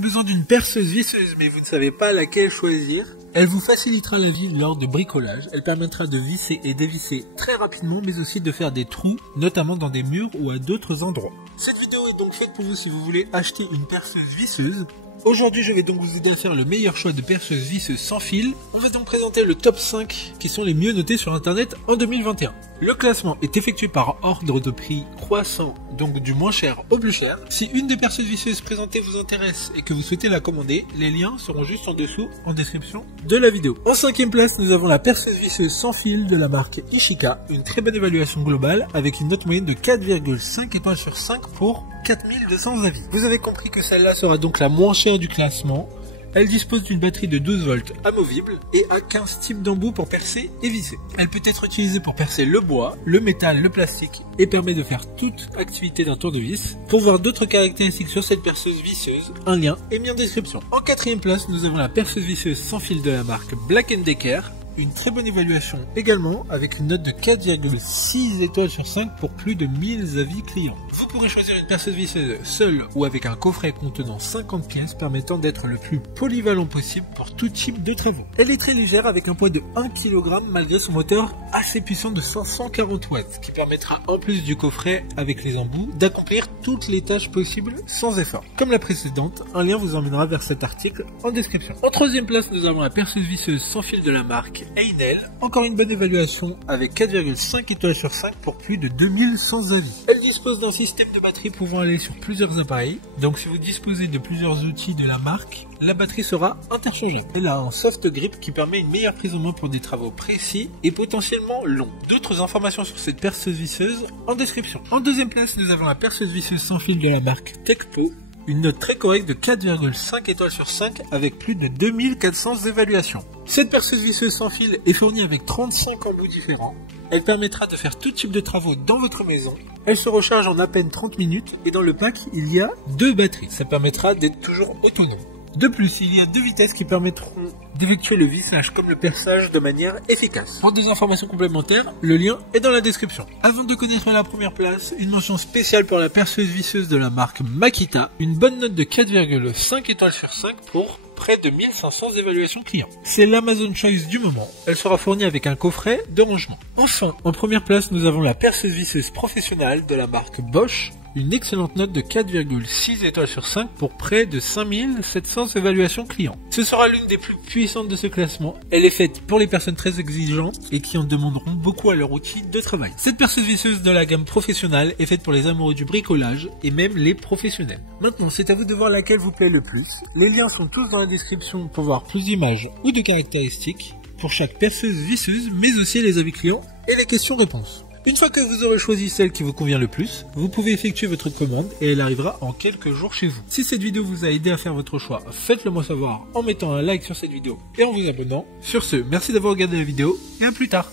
besoin d'une perceuse visseuse mais vous ne savez pas laquelle choisir? Elle vous facilitera la vie lors de bricolage. Elle permettra de visser et dévisser très rapidement mais aussi de faire des trous, notamment dans des murs ou à d'autres endroits. Cette vidéo est donc faite pour vous si vous voulez acheter une perceuse visseuse. Aujourd'hui, je vais donc vous aider à faire le meilleur choix de perceuse visseuse sans fil. On va donc présenter le top 5 qui sont les mieux notés sur internet en 2021. Le classement est effectué par ordre de prix croissant, donc du moins cher au plus cher. Si une des perceuses visseuses présentées vous intéresse et que vous souhaitez la commander, les liens seront juste en dessous en description de la vidéo. En 5e place, nous avons la perceuse visseuse sans fil de la marque Ishika. Une très bonne évaluation globale avec une note moyenne de 4,5 étoiles sur 5 pour 4200 avis. Vous avez compris que celle-là sera donc la moins chère du classement. Elle dispose d'une batterie de 12 volts amovible et a 15 types d'embouts pour percer et visser. Elle peut être utilisée pour percer le bois, le métal, le plastique et permet de faire toute activité d'un tournevis. Pour voir d'autres caractéristiques sur cette perceuse visseuse, un lien est mis en description. En 4e place, nous avons la perceuse visseuse sans fil de la marque Black & Decker. Une très bonne évaluation également avec une note de 4,6 étoiles sur 5 pour plus de 1000 avis clients. Vous pourrez choisir une perceuse visseuse seule ou avec un coffret contenant 50 pièces permettant d'être le plus polyvalent possible pour tout type de travaux. Elle est très légère avec un poids de 1 kg malgré son moteur assez puissant de 540 watts qui permettra en plus du coffret avec les embouts d'accomplir toutes les tâches possibles sans effort. Comme la précédente, un lien vous emmènera vers cet article en description. En 3e place, nous avons la perceuse visseuse sans fil de la marque Einel, encore une bonne évaluation avec 4,5 étoiles sur 5 pour plus de 2100 avis. Elle dispose d'un système de batterie pouvant aller sur plusieurs appareils, donc si vous disposez de plusieurs outils de la marque, la batterie sera interchangeable. Elle a un soft grip qui permet une meilleure prise en main pour des travaux précis et potentiellement longs. D'autres informations sur cette perceuse visseuse en description. En 2e place, nous avons la perceuse visseuse sans fil de la marque Tekpo. Une note très correcte de 4,5 étoiles sur 5 avec plus de 2400 évaluations. Cette perceuse visseuse sans fil est fournie avec 35 embouts différents. Elle permettra de faire tout type de travaux dans votre maison. Elle se recharge en à peine 30 minutes et dans le pack, il y a 2 batteries. Ça permettra d'être toujours autonome. De plus, il y a 2 vitesses qui permettront d'effectuer le vissage comme le perçage de manière efficace. Pour des informations complémentaires, le lien est dans la description. Avant de connaître la première place, une mention spéciale pour la perceuse visseuse de la marque Makita. Une bonne note de 4,5 étoiles sur 5 pour près de 1500 évaluations clients. C'est l'Amazon Choice du moment. Elle sera fournie avec un coffret de rangement. Enfin, en première place, nous avons la perceuse visseuse professionnelle de la marque Bosch. Une excellente note de 4,6 étoiles sur 5 pour près de 5700 évaluations clients. Ce sera l'une des plus puissantes de ce classement. Elle est faite pour les personnes très exigeantes et qui en demanderont beaucoup à leur outil de travail. Cette perceuse visseuse de la gamme professionnelle est faite pour les amoureux du bricolage et même les professionnels. Maintenant, c'est à vous de voir laquelle vous plaît le plus. Les liens sont tous dans la description pour voir plus d'images ou de caractéristiques pour chaque perceuse visseuse, mais aussi les avis clients et les questions-réponses. Une fois que vous aurez choisi celle qui vous convient le plus, vous pouvez effectuer votre commande et elle arrivera en quelques jours chez vous. Si cette vidéo vous a aidé à faire votre choix, faites-le moi savoir en mettant un like sur cette vidéo et en vous abonnant. Sur ce, merci d'avoir regardé la vidéo et à plus tard.